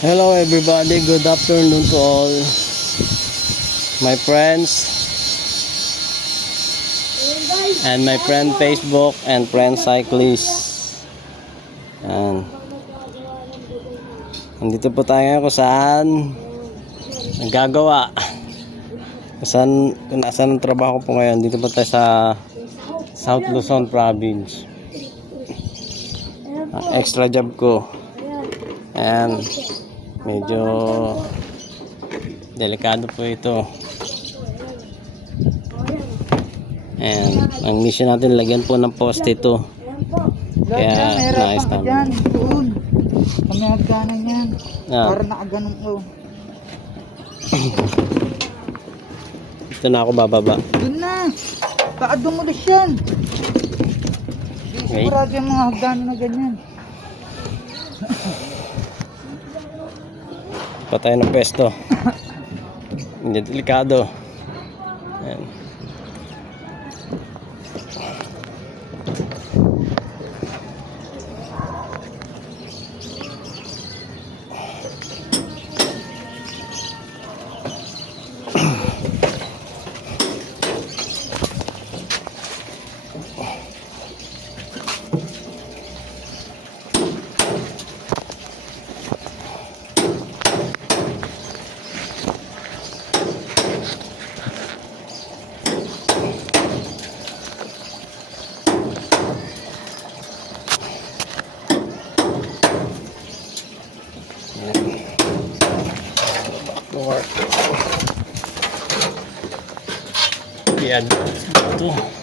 Hello everybody, good afternoon to all my friends and my friend Facebook and friend cyclist. And nandito po tayo ngayon kung saan nagagawa, kung nasaan ang trabaho po ngayon. Dito po tayo sa South Luzon Province. Extra job ko. And medyo delikado po ito. And ang mission natin, lagyan po ng poste ito. Kaya nice naman. Kami hagkanan yan. Para nakaganong ko. Ito na ako bababa. Doon na. Baka dumulis yan. Sigurado yung mga hagdanan na ganyan. Patay ng pesto. Hindi delikado. Ayan. Yan. Ito.